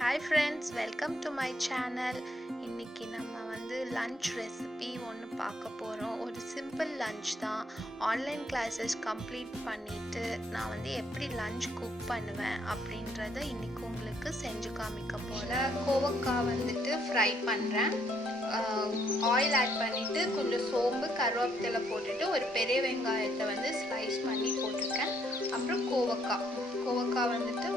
Hi friends, welcome to my channel. இன்றைக்கி நம்ம lunch recipe ஒன்று பார்க்க போகிறோம். ஒரு சிம்பிள் லன்ச் தான். ஆன்லைன் கிளாஸஸ் கம்ப்ளீட் பண்ணிவிட்டு நான் எப்படி லன்ச் குக் பண்ணுவேன் அப்படின்றத இன்றைக்கி உங்களுக்கு செஞ்சு காமிக்க போகிறேன். கோவக்காய் ஃப்ரை பண்ணுறேன். ஆயில் ஆட் பண்ணிவிட்டு கொஞ்சம் சோம்பு கருவேப்பிலை போட்டுட்டு ஒரு பெரிய வெங்காயத்தை ஸ்லைஸ் பண்ணி போட்டிருக்கேன். அப்புறம் கோவக்காய்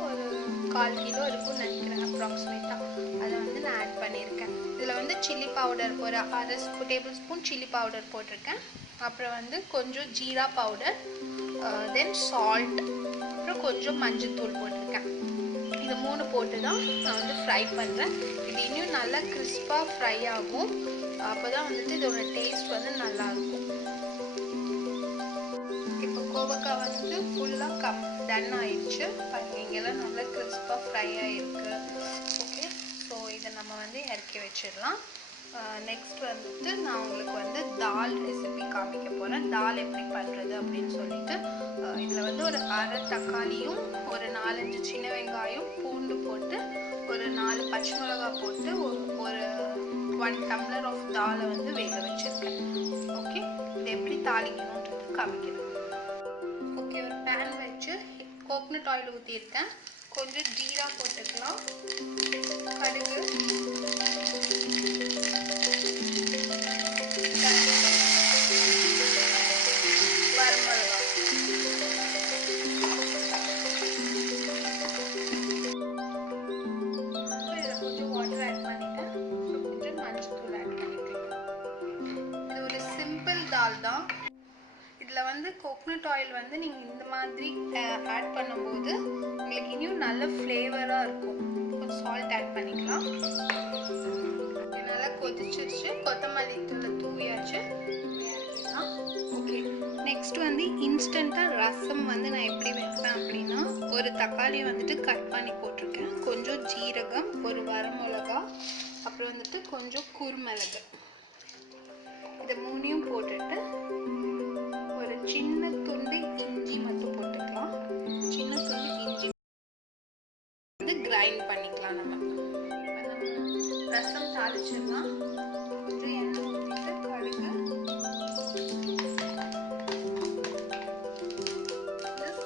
ஒரு 1/4 கிலோ இருக்கும்னு நினைக்கிறேன் அப்ராக்சிமேட்டாக. அதை நான் ஆட் பண்ணியிருக்கேன். இதில் சில்லி பவுடர் ஒரு 1/2 டேபிள் ஸ்பூன் சில்லி பவுடர் போட்டிருக்கேன். அப்புறம் கொஞ்சம் ஜீரா பவுடர், தென் சால்ட், அப்புறம் கொஞ்சம் மஞ்சள்தூள் போட்டிருக்கேன். இது 3 போட்டு தான் நான் ஃப்ரை பண்ணுறேன். இது இன்னும் நல்லா கிறிஸ்பாக ஃப்ரை ஆகும். அப்போ தான் இதோட டேஸ்ட் நல்லாயிருக்கும். இப்போ கோவக்காய் ஃபுல்லாக டன் ஆயிடுச்சு. இங்கெல்லாம் நல்லா கிறிஸ்பாக ஃப்ரை ஆகிருக்கு. ஓகே, ஸோ இதை நம்ம இறக்கி வச்சிடலாம். நெக்ஸ்ட் நான் உங்களுக்கு தால் ரெசிபி காமிக்க போகிறேன். தால் எப்படி பண்ணுறது அப்படின்னு சொல்லிட்டு இதில் ஒரு 1/2 தக்காளியும் ஒரு 4-5 சின்ன வெங்காயம், பூண்டு போட்டு ஒரு 4 பச்சை மிளகாய் போட்டு ஒரு 1 டம்ளர் ஆஃப் தாலை வேக வச்சுருக்கேன். ஓகே, இதை எப்படி தாளிக்கணுன்றது காமிக்கிறேன். ஓகே, ஒரு பேன் வச்சு கோகனட் ஆயில் ஊற்றியிருக்கேன். கொஞ்சம் ஜீரா போட்டுக்கலாம், கடுகு, வரமிளகா, இதில் கொஞ்சம் வாட்டர் ஆட் பண்ணிட்டேன். கொஞ்சம் மஞ்சள் ஆட் பண்ணிக்கலாம். இது ஒரு சிம்பிள் தால் தான். இதில் கோகனட் ஆயில் நீங்கள் இந்த மாதிரி ஆட் பண்ணும்போது உங்களுக்கு இன்னும் நல்ல ஃப்ளேவராக இருக்கும். கொஞ்சம் சால்ட் ஆட் பண்ணிக்கலாம். நல்லா கொதிச்சிருச்சு. கொத்தமல்லி தூள் தூவியாச்சு. ஓகே, நெக்ஸ்ட் இன்ஸ்டண்ட்டாக ரசம் நான் எப்படி வைப்பேன் அப்படின்னா, ஒரு தக்காளி கட் பண்ணி போட்டிருக்கேன். கொஞ்சம் ஜீரகம், ஒரு வரமிளகா, அப்புறம் கொஞ்சம் குருமிளகு, இதை 3யும் போட்டுட்டு ஒரு சின்ன துண்டு இஞ்சி மட்டும் போட்டுக்கலாம். சின்ன துண்டு இஞ்சி கிரைண்ட் பண்ணிக்கலாம். நம்ம ரசம் தாளிச்சிடலாம். கொஞ்சம் எண்ணெய் ஊற்றிட்டு கடுகு,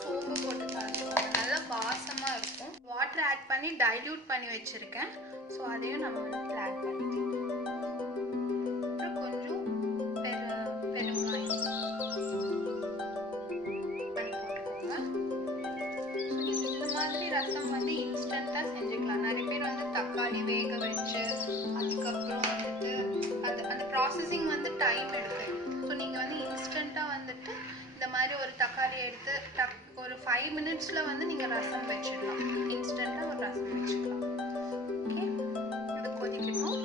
சோம்பு போட்டு தாளிச்சிக்கலாம். நல்லா வாசமாக இருக்கும். வாட்டர் ஆட் பண்ணி டைல்யூட் பண்ணி வச்சுருக்கேன். ஸோ அதையும் நம்ம ஆட் பண்ணிக்கலாம். ரசம் இன்ஸ்டண்ட்டாக செஞ்சுக்கலாம். நிறைய பேர் தக்காளி வேக வச்சு அதுக்கப்புறம் அந்த ப்ராசஸிங் டைம் எடுக்கும். ஸோ நீங்கள் இன்ஸ்டண்ட்டாக இந்த மாதிரி ஒரு தக்காளி எடுத்து ஒரு 5 மினிட்ஸில் நீங்கள் ரசம் வச்சிடலாம். இன்ஸ்டண்ட்டாக ஒரு ரசம் வச்சுக்கலாம். ஓகே, இது கொதிக்கணும்.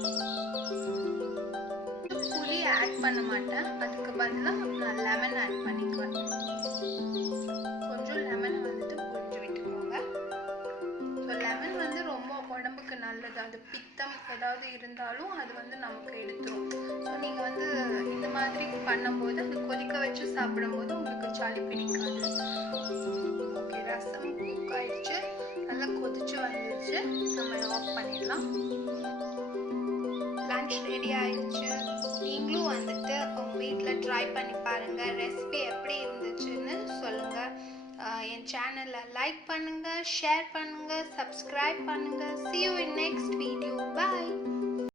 புளி ஆட் பண்ண மாட்டேன். அதுக்கு பதிலாக நான் லெமன் ஆட் பண்ணிக்குவேன். கொஞ்சம் லெமனை லெமன் ரொம்ப உடம்புக்கு நல்லது. அது பித்தம் ஏதாவது இருந்தாலும் அது நமக்கு எடுத்துரும். ஸோ நீங்கள் இந்த மாதிரி பண்ணும்போது அது கொதிக்க வச்சு சாப்பிடும்போது உங்களுக்கு சளி பிடிக்காது. ஓகே, ரசம் குக் ஆயிடுச்சு. நல்லா கொதிச்சு வந்துடுச்சு. நம்ம ஆஃப் பண்ணிடலாம். லன்ச் ரெடி ஆயிடுச்சு. நீங்களும் உங்கள் வீட்டில் ட்ரை பண்ணி பாருங்கள். ரெசிபி எப்படி இருந்துச்சுன்னு சொல்லுங்கள். என் சேனலை லைக் பண்ணுங்கள், ஷேர் பண்ணுங்கள், சப்ஸ்கிரைப் பண்ணுங்கள். See you in next video.